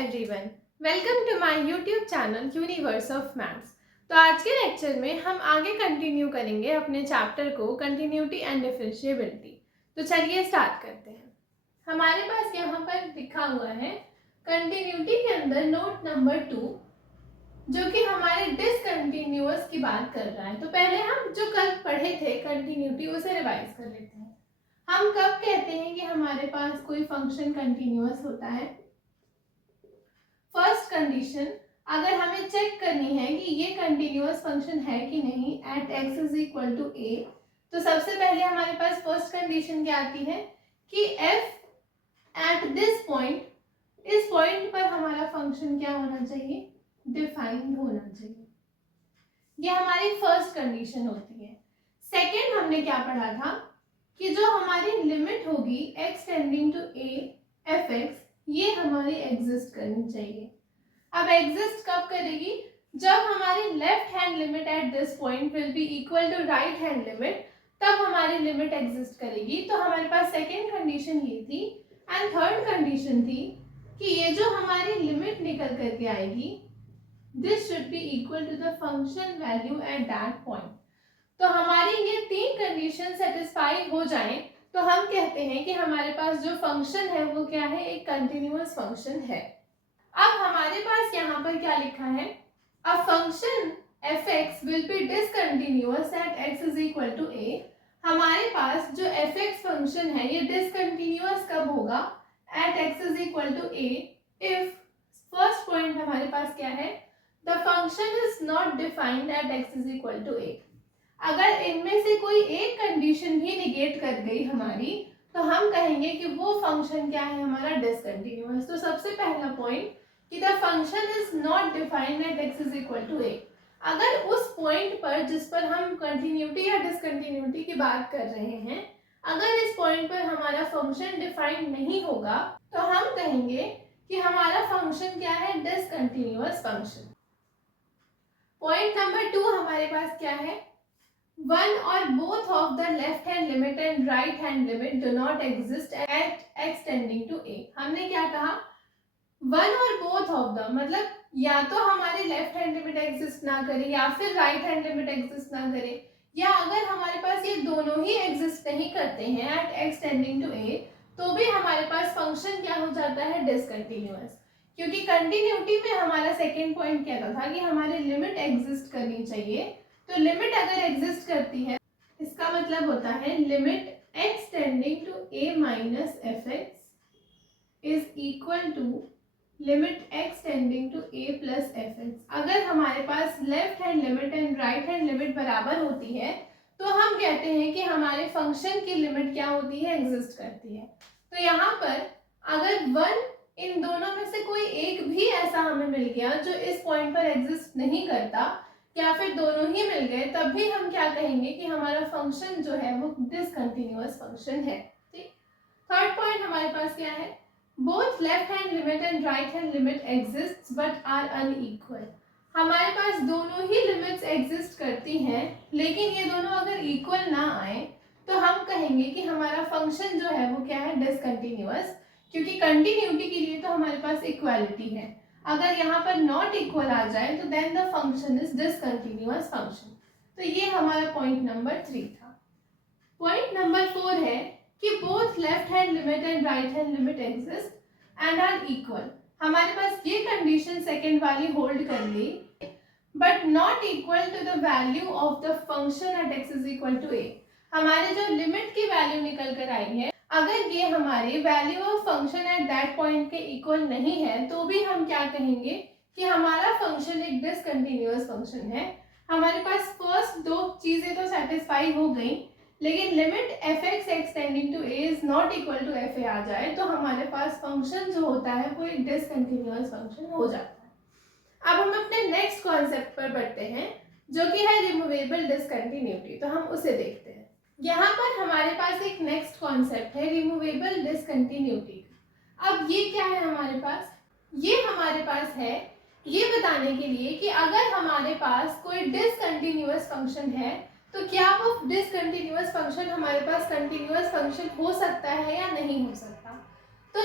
Everyone, welcome to my YouTube channel universe of maths. तो आज के लेक्चर में हम आगे कंटिन्यू करेंगे अपने चैप्टर को कंटिन्यूटी एंड डिफरेंशिएबिलिटी। तो चलिए स्टार्ट करते हैं। हमारे पास यहाँ पर लिखा हुआ है कंटिन्यूटी के अंदर नोट नंबर 2, जो कि हमारे डिसकंटिन्यूअस की बात कर रहा है। तो पहले हम जो कल पढ़े थे कंटिन्यूटी उसे रिवाइज कर लेते हैं। हम कब कहते हैं कि हमारे पास कोई फंक्शन कंटिन्यूअस होता है? फर्स्ट कंडीशन, अगर हमें चेक करनी है कि ये कंटिन्यूअस फंक्शन है कि नहीं at x is equal to a, तो सबसे पहले हमारे पास फर्स्ट कंडीशन क्या आती है कि f एट दिस पॉइंट, इस पॉइंट पर हमारा फंक्शन क्या होना चाहिए? डिफाइंड होना चाहिए। ये हमारी फर्स्ट कंडीशन होती है। सेकेंड हमने क्या पढ़ा था कि जो हमारी लिमिट होगी x tending to a fx, ये हमारी एग्जिस्ट करनी चाहिए। अब एग्जिस्ट कब करेगी? जब हमारी left hand limit at this point will be equal to right hand limit, तब हमारी लिमिट एग्जिस्ट करेगी। तो हमारे पास सेकेंड कंडीशन ये थी। एंड थर्ड कंडीशन थी कि ये जो हमारी लिमिट निकल करके आएगी, this should be equal to the function value at that point. तो हमारी ये तीन कंडीशन सेटिस्फाई हो जाएं तो हम कहते हैं कि हमारे पास जो फंक्शन है वो क्या है? एक कंटिन्यूअस फंक्शन है। अब हमारे पास यहाँ पर क्या लिखा है? A function fx will be discontinuous at x is equal to a। हमारे पास जो fx फंक्शन है ये डिसकंटिन्यूअस कब होगा? At x is equal to a if first point हमारे पास क्या है? The function is not defined at x is equal to a। अगर इनमें से कोई एक कंडीशन भी निगेट कर गई हमारी, तो हम कहेंगे कि वो फंक्शन क्या है? हमारा डिसकंटिन्यूअस। तो सबसे पहला पॉइंट कि the function is not defined at x is equal to a। अगर उस पॉइंट पर जिस पर हम कंटिन्यूटी या डिसकंटिन्यूटी की बात कर रहे हैं, अगर इस पॉइंट पर हमारा फंक्शन डिफाइंड नहीं होगा, तो हम कहेंगे कि हमारा फंक्शन क्या है? Discontinuous function. पॉइंट नंबर 2 हमारे पास क्या है? One or both of the left hand limit and right hand limit do not exist at x tending to a। हमने क्या कहा? One or both of the मतलब या तो हमारी लेफ्ट हैंड लिमिट एग्जिस्ट ना करे या फिर राइट हैंड लिमिट एग्जिस्ट ना करे, या अगर हमारे पास ये दोनों ही एग्जिस्ट नहीं करते हैं at x tending to a, तो भी हमारे पास फंक्शन क्या हो जाता है? डिसकंटिन्यूअस। क्योंकि कंटिन्यूटी में हमारा सेकेंड पॉइंट क्या था कि हमारी लिमिट एग्जिस्ट करनी चाहिए। तो लिमिट अगर एग्जिस्ट करती है, इसका मतलब होता है limit x tending to a minus fx is equal to limit x tending to a plus fx। अगर हमारे पास left hand limit and right hand limit बराबर होती है, तो हम कहते हैं कि हमारे फंक्शन की लिमिट क्या होती है? एग्जिस्ट करती है। तो यहाँ पर अगर वन इन दोनों में से कोई एक भी ऐसा हमें मिल गया जो इस पॉइंट पर एग्जिस्ट नहीं करता, या फिर दोनों ही मिल गए, तब भी हम क्या कहेंगे कि हमारा फंक्शन जो है वो डिसकंटिन्यूअस फंक्शन है। ठीक। थर्ड पॉइंट हमारे पास क्या है? Both left hand limit and right hand limit exist but are unequal. हमारे पास दोनों ही लिमिट्स एग्जिस्ट करती हैं, लेकिन ये दोनों अगर इक्वल ना आए तो हम कहेंगे कि हमारा फंक्शन जो है वो क्या है? डिसकंटिन्यूअस। क्योंकि कंटिन्यूटी के लिए तो हमारे पास इक्वालिटी है। अगर यहाँ पर नॉट इक्वल आ जाए तो then the function is discontinuous function. तो ये हमारा पॉइंट नंबर 3 था। पॉइंट नंबर 4 है कि both left hand limit and right hand limit exist and are equal. हमारे पास ये कंडीशन सेकेंड वाली होल्ड कर ली, but not equal to the value of the function at x is equal to a। हमारे जो लिमिट की value निकल कर आई है, अगर ये हमारी value of function at that point के इक्वल नहीं है, तो भी हम क्या कहेंगे कि हमारा फंक्शन एक डिसकंटिन्यूअस फंक्शन है। हमारे पास फर्स्ट दो चीजें तो सेटिस्फाई हो गई, लेकिन limit fx x tending to a is not equal to fa आ जाए तो हमारे पास फंक्शन जो होता है वो एक डिसकंटिन्यूअस फंक्शन हो जाता है। अब हम अपने नेक्स्ट कॉन्सेप्ट पर बढ़ते हैं, जो कि है रिमूवेबल डिसकंटिन्यूटी। तो हम उसे देखते हैं। यहाँ पर हमारे पास एक नेक्स्ट कॉन्सेप्ट है रिमूवेबल डिसकंटिन्यूटी। अब ये क्या है हमारे पास? ये हमारे पास है ये बताने के लिए कि अगर हमारे पास कोई डिसकंटिन्यूअस फंक्शन है, तो क्या वो डिसकंटिन्यूअस फंक्शन हमारे पास कंटिन्यूअस फंक्शन हो सकता है या नहीं हो सकता। तो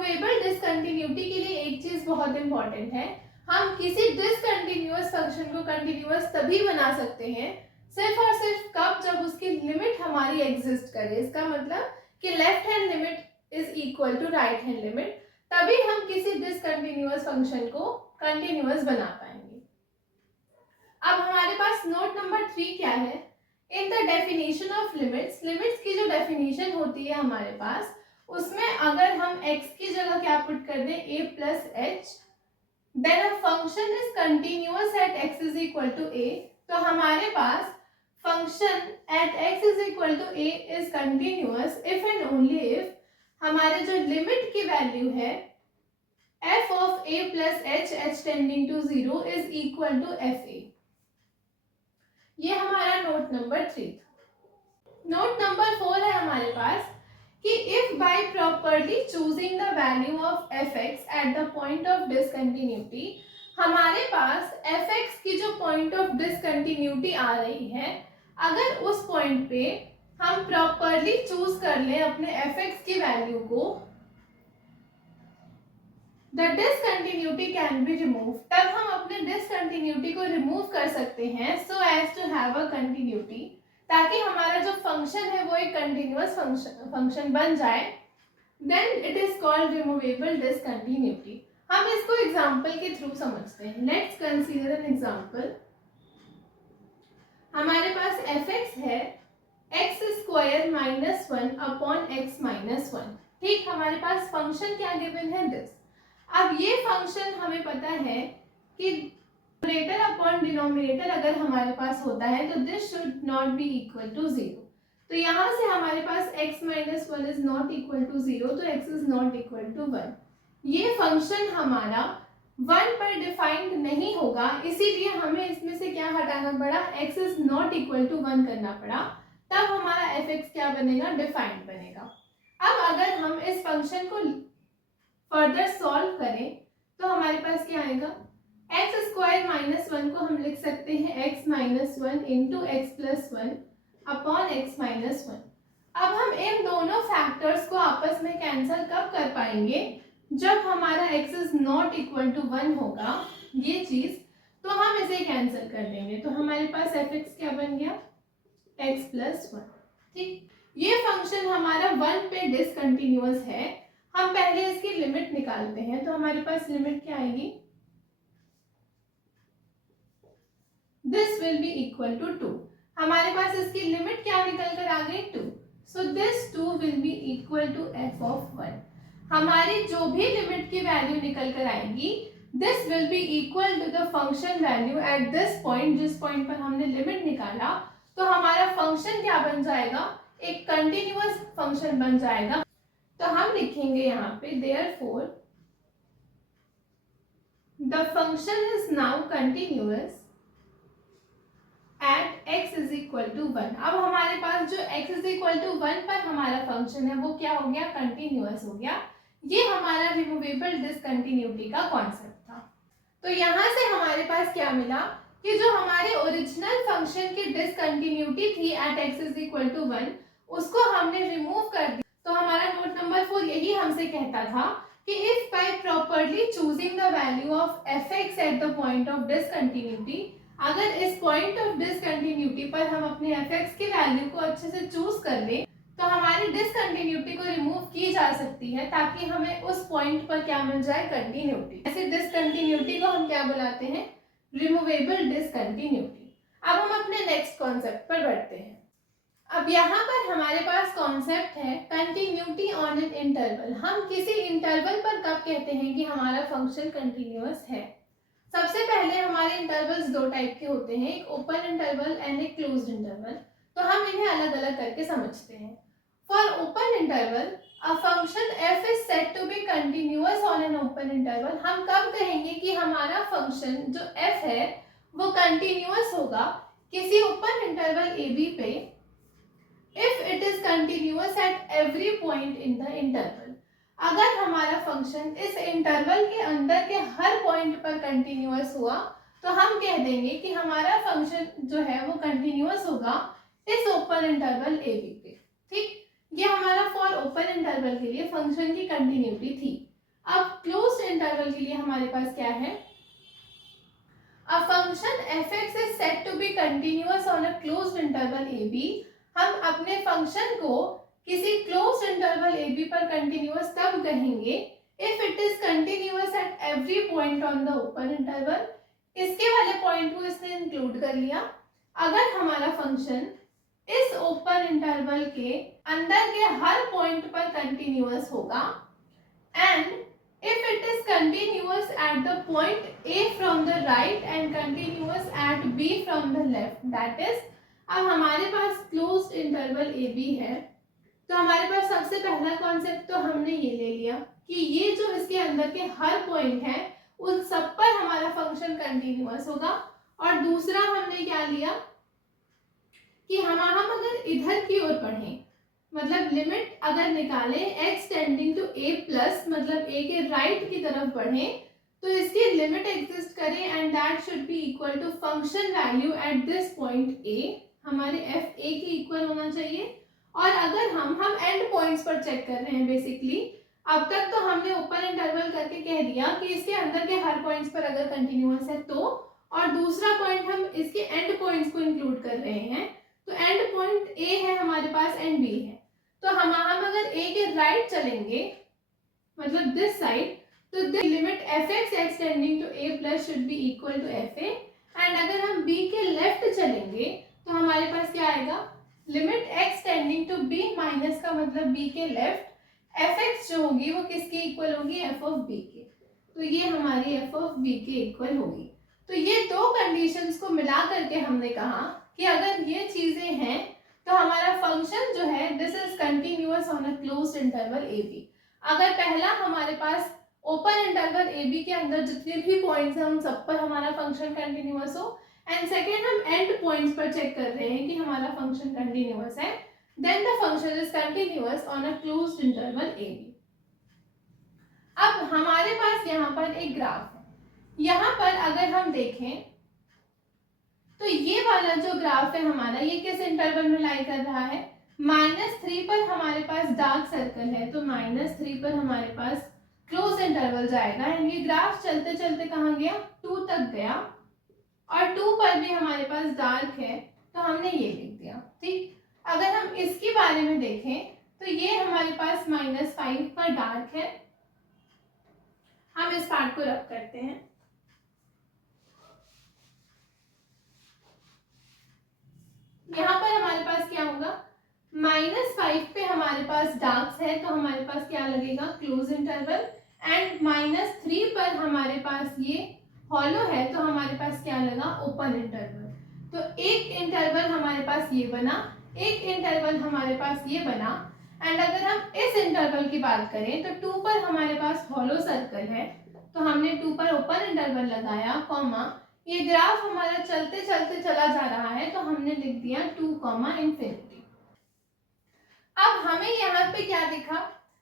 रिमूवेबल डिसकंटिन्यूटी के लिए एक चीज बहुत इंपॉर्टेंट है, हम किसी डिसकंटिन्यूअस फंक्शन को कंटिन्यूअस तभी बना सकते हैं सिर्फ और सिर्फ कब, जब उसकी लिमिट हमारी एग्जिस्ट करे। इसका मतलब कि left hand limit is equal to right hand limit, तभी हम किसी डिसकंटिन्यूअस फंक्शन को कंटिन्यूअस बना पाएंगे। अब हमारे पास नोट नंबर 3 क्या है, in the definition of limits, limits की जो डेफिनेशन होती है हमारे पास, उसमें अगर हम x की जगह क्या पुट कर दें a plus h, then a function is continuous at x is equal to a, तो हमारे पास function at x is equal to a is continuous if and only if हमारे जो लिमिट की वैल्यू है f of a plus h, h tending to 0 is equal to f a. ये हमारा note number 3। Note number 4 है हमारे पास कि if by properly choosing the value of fx at the point of discontinuity, हमारे पास fx की जो point of discontinuity आ रही है, अगर उस point पे हम properly choose कर लें अपने fx की value को, the discontinuity can be removed, तब हम अपने discontinuity को remove कर सकते हैं so as to have a continuity, ताकि हमारा जो फंक्शन है वो एक कंटिन्यूअस फंक्शन बन जाए। Then it is called removable discontinuity. हम इसको एग्जांपल के थ्रू समझते हैं। Let's consider an example. हमारे पास fx है x square minus 1 upon x minus 1। ठीक, हमारे पास फंक्शन क्या गिवन है, दिस। अब ये फंक्शन हमें पता है कि न्यूमरेटर अपॉन डिनोमिनेटर अगर हमारे पास होता है तो this should not be equal to 0। तो यहाँ से हमारे पास x minus 1 is not equal to 0, तो x is not equal to 1। ये फंक्शन हमारा 1 पर डिफाइंड नहीं होगा, इसीलिए हमें इसमें से क्या हटाना पड़ा, x is not equal to 1 करना पड़ा, तब हमारा fx क्या बनेगा, डिफाइंड बनेगा। अब अगर हम इस फंक्शन को फर्दर सॉल्व करें तो हमारे पास क्या आएगा, एक्स स्क्वायर माइनस 1 को हम लिख सकते हैं x minus 1 into x plus 1 upon x minus 1। अब हम इन दोनों फैक्टर्स को आपस में कैंसिल कब कर पाएंगे, जब हमारा x is not equal to 1 होगा ये चीज, तो हम इसे कैंसिल कर देंगे। तो हमारे पास fx क्या बन गया, x प्लस 1। ठीक, ये फंक्शन हमारा 1 पे डिसकंटिन्यूअस है। हम पहले इसकी लिमिट निकालते हैं, तो हमारे पास लिमिट क्या आएगी, this will be equal to 2। हमारे पास इसकी लिमिट क्या निकल कर आ गई, 2। So this 2 will be equal to f of 1। हमारी जो भी लिमिट की वैल्यू निकल कर आएगी, this will be equal to the function value at this point, जिस पॉइंट पर हमने लिमिट निकाला, तो हमारा फंक्शन क्या बन जाएगा, एक कंटिन्यूअस फंक्शन बन जाएगा। तो हम लिखेंगे यहाँ पे therefore the function is now continuous at x is equal to 1। अब हमारे पास जो x is equal to 1 पर हमारा फंक्शन है वो क्या हो गया, कंटिन्यूअस हो गया। ये हमारा रिमूवेबल डिसकंटिन्यूटी का कॉन्सेप्ट था। तो यहाँ से हमारे पास क्या मिला कि जो हमारे ओरिजिनल फंक्शन की डिसकंटिन्यूटी थी eight x is equal to 1, उसको हमने रिमूव कर दिया। तो हमारा नोट नंबर 4 यही हमसे कहता था कि if by properly choosing the value of fx at the point of discontinuity, अगर इस पॉइंट ऑफ डिसकंटिन्यूटी पर हम अपने fx की वैल्यू को अच्छे से चूज कर लें, तो हमारी डिसकंटिन्यूटी को रिमूव की जा सकती है, ताकि हमें उस पॉइंट पर क्या मिल जाए, कंटिन्यूटी। ऐसे डिसकंटिन्यूटी को हम क्या बुलाते हैं, रिमूवेबल डिसकंटिन्यूटी। अब हम अपने नेक्स्ट कॉन्सेप्ट पर बढ़ते हैं। अब यहाँ पर हमारे पास कॉन्सेप्ट है कंटिन्यूटी ऑन एन इंटरवल। हम किसी इंटरवल पर कब कहते हैं कि हमारा फंक्शन कंटिन्यूअस है। सबसे पहले हमारे इंटरवल्स दो टाइप के होते हैं, एक ओपन इंटरवल एंड एक क्लोज्ड इंटरवल। तो हम इन्हें अलग अलग करके समझते हैं। For open interval a function f is said to be continuous on an open interval. हम कब कहेंगे कि हमारा फंक्शन जो f है वो कंटिन्यूअस होगा किसी ओपन इंटरवल a b पे, if it is continuous at every point in the interval। अगर हमारा फंक्शन इस इंटरवल के अंदर के हर पॉइंट पर कंटिन्यूअस हुआ, तो हम कह देंगे कि हमारा फंक्शन जो है वो कंटिन्यूअस होगा इस ओपन इंटरवल ए बी पे। ठीक, ये हमारा फॉर ओपन इंटरवल के लिए फंक्शन की कंटिन्यूटी थी। हमारे पास क्या है, a function f(x) is said to be continuous on a closed interval ab। हम अपने फंक्शन को किसी क्लोज्ड इंटरवल ab पर कंटिन्यूअस तब कहेंगे if it is continuous at every point on the open interval. इसके वाले पॉइंट को इसने इंक्लूड कर लिया। अगर हमारा फंक्शन इस ओपन इंटरवल के अंदर के हर पॉइंट पर कंटिन्यूअस होगा and if it is continuous at the point a from the right and continuous at b from the left, that is अब हमारे पास क्लोज्ड इंटरवल a b है, तो हमारे पास सबसे पहला कॉन्सेप्ट तो हमने ये ले लिया कि ये जो इसके अंदर के हर पॉइंट है उन सब पर हमारा फंक्शन कंटिन्यूअस होगा। और दूसरा हमने क्या लिया कि हम अगर इधर की ओर पढ़ें, मतलब लिमिट अगर निकालें x tending to a plus, मतलब a के राइट की तरफ बढ़ें, तो इसकी लिमिट एग्जिस्ट करे and that should be equal to function value at this point a, हमारे f a के इक्वल होना चाहिए। और अगर हम एंड पॉइंट्स पर चेक कर रहे हैं, बेसिकली अब तक तो हमने ओपन इंटरवल करके कह दिया कि इसके अंदर के हर पॉइंट्स पर अगर कंटिन्यूअस है तो, और दूसरा पॉइंट हम इसके एंड पॉइंट्स को इंक्लूड कर रहे हैं, तो एंड पॉइंट a है हमारे पास एंड b है, तो हम अगर a के राइट चलेंगे, मतलब दिस साइड, तो the limit f(x) x tending to a plus should be equal to fa। And अगर हम b के लेफ्ट चलेंगे तो हमारे पास क्या आएगा, limit x tending to b minus का मतलब b के लेफ्ट, f(x) जो होगी वो किसके इक्वल होगी, f ऑफ b के, तो ये हमारी f ऑफ b के इक्वल होगी। तो ये दो कंडीशंस को मिला करके हमने कहा कि अगर ये चीजें हैं तो हमारा फंक्शन जो है this is continuous on a closed interval A B. अगर पहला हमारे पास ओपन इंटरवल ए बी के अंदर जितने भी पॉइंट्स हैं उन सब पर हमारा फंक्शन कंटिन्यूअस हो, एंड सेकेंड हम एंड पॉइंट्स पर चेक कर रहे हैं कि हमारा फंक्शन कंटिन्यूअस है, then the function is continuous on a closed interval A B. अब हमारे पास यहाँ पर एक ग्राफ है, यहाँ पर अगर हम देखें तो ये वाला जो ग्राफ है हमारा, ये किस इंटरवल में लाई कर रहा है, -3 पर हमारे पास डार्क सर्कल है, तो -3 पर हमारे पास क्लोज इंटरवल जाएगा एंड ये ग्राफ चलते चलते कहाँ गया, 2 तक गया, और 2 पर भी हमारे पास डार्क है, तो हमने ये लिख दिया। ठीक, अगर हम इसके बारे में देखें तो ये हमारे पास -5 पर डार्क है, हम इस पार्ट को रब करते हैं। यहाँ पर हमारे पास क्या होगा, -5 पे हमारे पास डार्क्स है, तो हमारे पास क्या लगेगा, क्लोज इंटरवल, एंड -3 पर हमारे पास ये हॉलो है, तो हमारे पास क्या लगा, ओपन इंटरवल। तो एक इंटरवल हमारे पास ये बना, एक इंटरवल हमारे पास ये बना, एंड अगर हम इस इंटरवल की बात करें तो 2 पर हमारे पास हॉलो सर्कल है, तो हमने 2 पर ओपन इंटरवल लगाया, कॉमा, ये ग्राफ हमारा चलते चलते चला जा रहा है, तो हमने लिख दिया 2, ∞। अब हमें यहाँ पे क्या दिखा,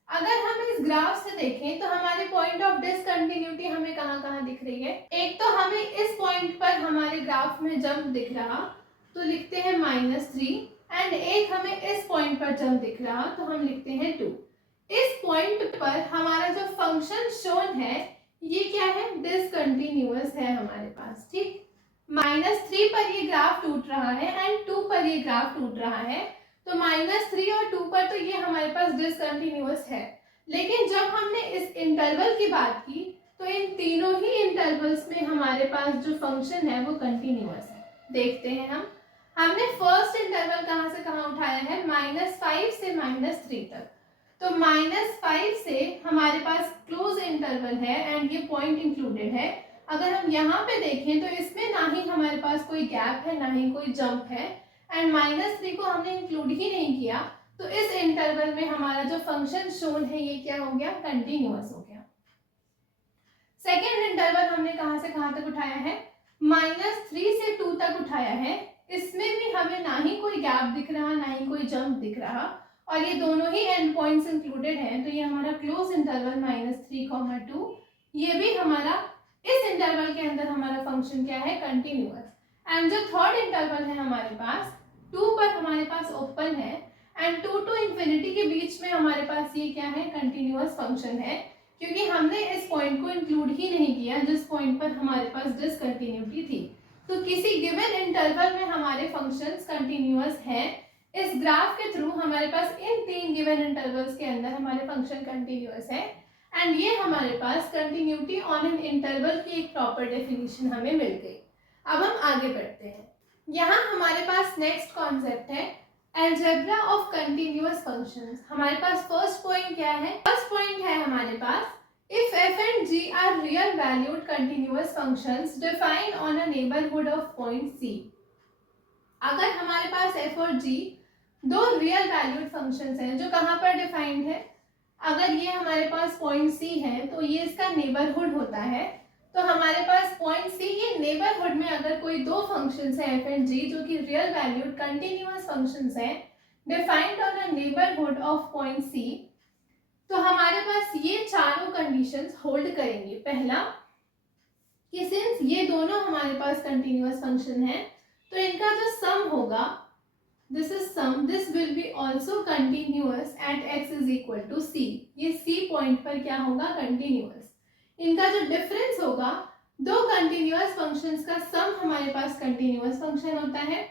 अगर हम इस ग्राफ से देखें तो हमारे पॉइंट ऑफ डिसकंटिन्यूटी हमें कहाँ कहाँ दिख रही है। एक तो हमें इस पॉइंट पर हमारे ग्राफ में जंप दिख रहा, तो लिखते हैं -3, एंड एक हमें इस पॉइंट पर जंप दिख रहा, तो हम लिखते हैं 2। इस पॉइंट पर हमारा जो फंक्शन शोन है ये क्या है, डिसकंटिन्यूअस है हमारे पास। ठीक, -3 पर ये ग्राफ टूट रहा है एंड 2 पर ये ग्राफ टूट रहा है, तो -3 और 2 पर तो ये हमारे पास डिसकंटिन्यूअस है। लेकिन जब हमने इस इंटरवल की बात की तो इन तीनों ही इंटरवल्स में हमारे पास जो फंक्शन है वो कंटिन्यूअस है। देखते हैं हमने फर्स्ट इंटरवल कहाँ से कहाँ उठाया है, -5 से -3 तक, तो -5 से हमारे पास क्लोज इंटरवल है एंड ये पॉइंट इंक्लूडेड है। अगर हम यहाँ पे देखें तो इसमें ना ही हमारे पास कोई गैप है ना ही कोई जंप है, एंड -3 को हमने इंक्लूड ही नहीं किया, तो इस इंटरवल में हमारा जो फंक्शन शोन है ये क्या हो गया, कंटिन्यूअस हो गया। सेकेंड इंटरवल हमने कहाँ से कहाँ तक उठाया है, -3 से 2 तक उठाया है, इसमें भी हमें ना ही कोई गैप दिख रहा ना ही कोई जंप दिख रहा, और ये दोनों ही एंड पॉइंट्स इंक्लूडेड हैं, तो ये हमारा क्लोज इंटरवल -3, 2, ये भी हमारा इस इंटरवल के अंदर हमारा फंक्शन क्या है, कंटिन्यूअस। एंड जो थर्ड इंटरवल है हमारे पास 2 पर हमारे पास ओपन है एंड 2 to ∞ के बीच में हमारे पास ये क्या है, कंटिन्यूअस फंक्शन है। क्योंकि हमने इस पॉइंट को इंक्लूड ही नहीं किया जिस पॉइंट पर हमारे पास डिसकंटिन्यूटी थी। तो किसी गिवन इंटरवल में हमारे फंक्शंस कंटिन्यूअस हैं। इस ग्राफ के थ्रू हमारे पास इन 3 गिवन इंटरवल्स के अंदर हमारे फंक्शन कंटिन्यूअस है एंड ये हमारे पास कंटिन्यूटी ऑन एन इंटरवल की एक प्रॉपर डेफिनेशन हमें मिल गई। अब हम आगे बढ़ते हैं। यहाँ हमारे पास नेक्स्ट कॉन्सेप्ट है अलजेब्रा ऑफ कंटिन्यूअस फंक्शंस। हमारे पास फर्स्ट पॉइंट क्या है? फर्स्ट पॉइंट है हमारे पास if f and g are real valued continuous functions defined on a neighborhood of point c। अगर हमारे पास f और g दो रियल वैल्यूड फंक्शंस हैं जो कहाँ पर डिफाइंड है, अगर ये हमारे पास पॉइंट c है तो ये इसका नेबरहुड होता है। तो हमारे पास पॉइंट c ये नेबरहुड में अगर कोई दो फंक्शंस हैं f एंड g जो कि रियल वैल्यूड कंटिन्यूअस फंक्शंस हैं defined on a neighbourhood of point c, तो हमारे पास ये चारों कंडीशंस होल्ड करेंगे। पहला कि सिंस ये दोनों हमारे पास कंटिन्यूअस फंक्शन है तो इनका जो सम होगा this is sum, this will be also continuous at x is equal to c। ये c पॉइंट पर क्या होगा? कंटिन्यूअस। इनका जो डिफरेंस होगा, दो कंटिन्यूअस फंक्शंस का सम हमारे पास कंटिन्यूअस फंक्शन होता है।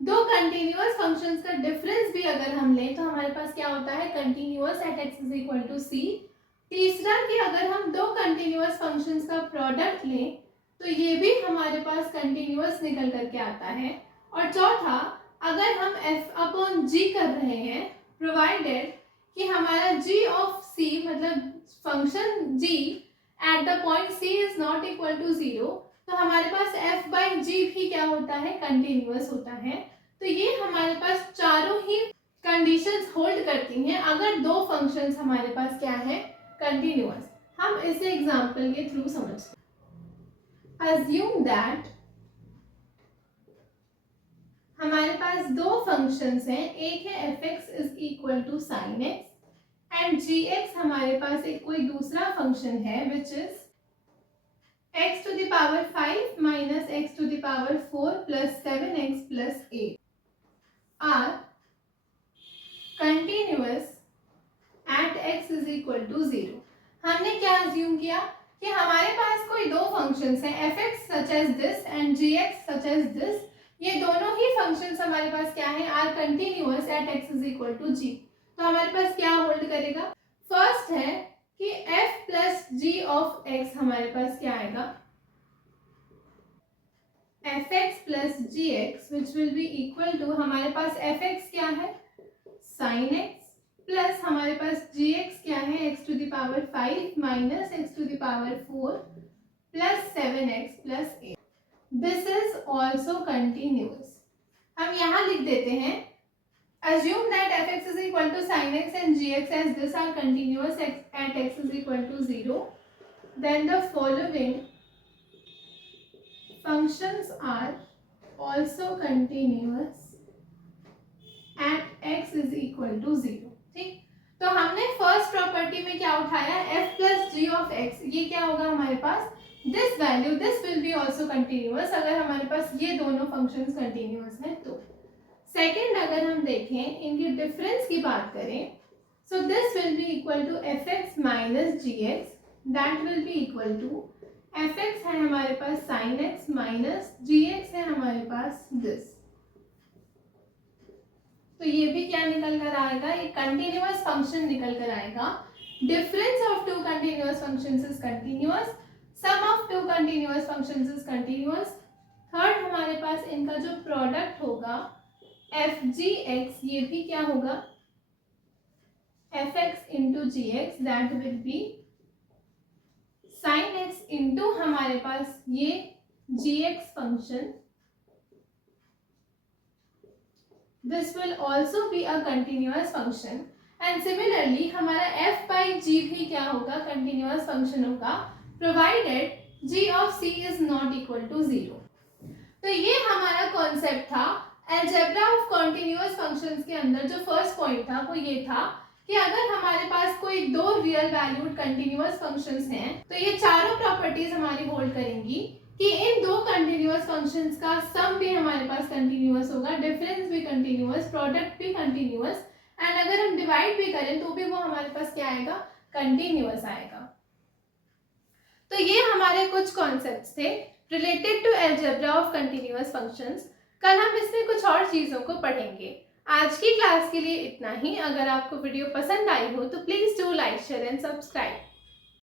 दो कंटिन्यूअस फंक्शंस का डिफरेंस भी अगर हम लें तो हमारे पास क्या होता है? Continuous at x is equal to c। तीसरा कि अगर हम दो कंटिन्यूअस फंक्शंस का प्रोडक्ट लें तो ये भी हमारे पास कंटिन्यूअस निकल करके आता है। और चौथा, अगर हम f अपॉन g कर रहे हैं प्रोवाइडेड कि हमारा g ऑफ c मतलब function g at the point c is not equal to 0, तो हमारे पास f बाई g भी क्या होता है? कंटिन्यूअस होता है। तो ये हमारे पास चारों ही कंडीशंस होल्ड करती हैं अगर दो फंक्शंस हमारे पास क्या है? कंटिन्यूअस। हम इसे एग्जांपल के थ्रू समझते हैं। अज्यूम दैट हमारे पास दो फंक्शंस हैं, एक है fx is equal to sin x and gx हमारे पास एक कोई दूसरा फंक्शन है which is x to the power 5 minus x to the power 4 plus 7x plus 8 are continuous at x is equal to 0। हमने क्या अज्यूम किया कि हमारे पास कोई दो फंक्शंस हैं fx such as this and gx such as this, ये दोनों ही फंक्शंस हमारे पास क्या है? Are continuous at x is equal to g। तो हमारे पास क्या होल्ड करेगा? फर्स्ट है कि f plus g of x हमारे पास क्या आएगा? fx plus gx which will be equal to, हमारे पास fx क्या है? sin x प्लस हमारे पास gx क्या है? x to the power 5 minus x to the power 4 plus 7x plus 8। This is also continuous. हम यहाँ लिख देते हैं assume that fx is equal to sin x and gx as this are continuous at x is equal to 0, then the following functions are also continuous at x is equal to 0। ठीक, तो हमने first property में क्या उठाया? f plus g of x, ये क्या होगा हमारे पास? This value this will be also continuous अगर हमारे पास ये दोनों फंक्शंस कंटिन्यूअस हैं तो। सेकेंड, अगर हम देखें इनके डिफरेंस की बात करें, so this will be equal to fx minus gx, that will be equal to fx है हमारे पास sin x माइनस gx है हमारे पास दिस। तो ये भी क्या निकल कर आएगा? एक कंटिन्यूअस फंक्शन निकल कर आएगा। Difference of two continuous functions is continuous, sum of two continuous functions is continuous. Third, हमारे पास इनका जो प्रोडक्ट होगा एफ जी एक्स, ये भी क्या होगा? F x into g x, that will be sine x into हमारे पास ये g x function, this will also be a continuous function. And similarly हमारा एफ बाई जी भी क्या होगा? कंटिन्यूअस फंक्शन होगा provided g of c is not equal to 0। तो ये हमारा कॉन्सेप्ट था अलजेब्रा ऑफ कॉन्टिन्यूअस फंक्शंस के अंदर। जो फर्स्ट पॉइंट था वो ये था कि अगर हमारे पास कोई दो रियल वैल्यूड कंटिन्यूअस फंक्शंस हैं तो ये चारों प्रॉपर्टीज हमारी होल्ड करेंगी कि इन दो कंटिन्यूअस फंक्शंस का सम भी हमारे पास कंटिन्यूअस होगा, डिफरेंस भी कंटिन्यूअस, प्रोडक्ट भी कंटिन्यूअस, एंड अगर हम डिवाइड भी करें तो भी वो हमारे पास क्या आएगा? कंटिन्यूअस आएगा। ये हमारे कुछ कॉन्सेप्ट्स थे related to algebra of continuous functions. कल हम इसमें कुछ और चीज़ों को पढ़ेंगे। आज की क्लास के लिए इतना ही। अगर आपको वीडियो पसंद आई हो तो please do like, share and subscribe.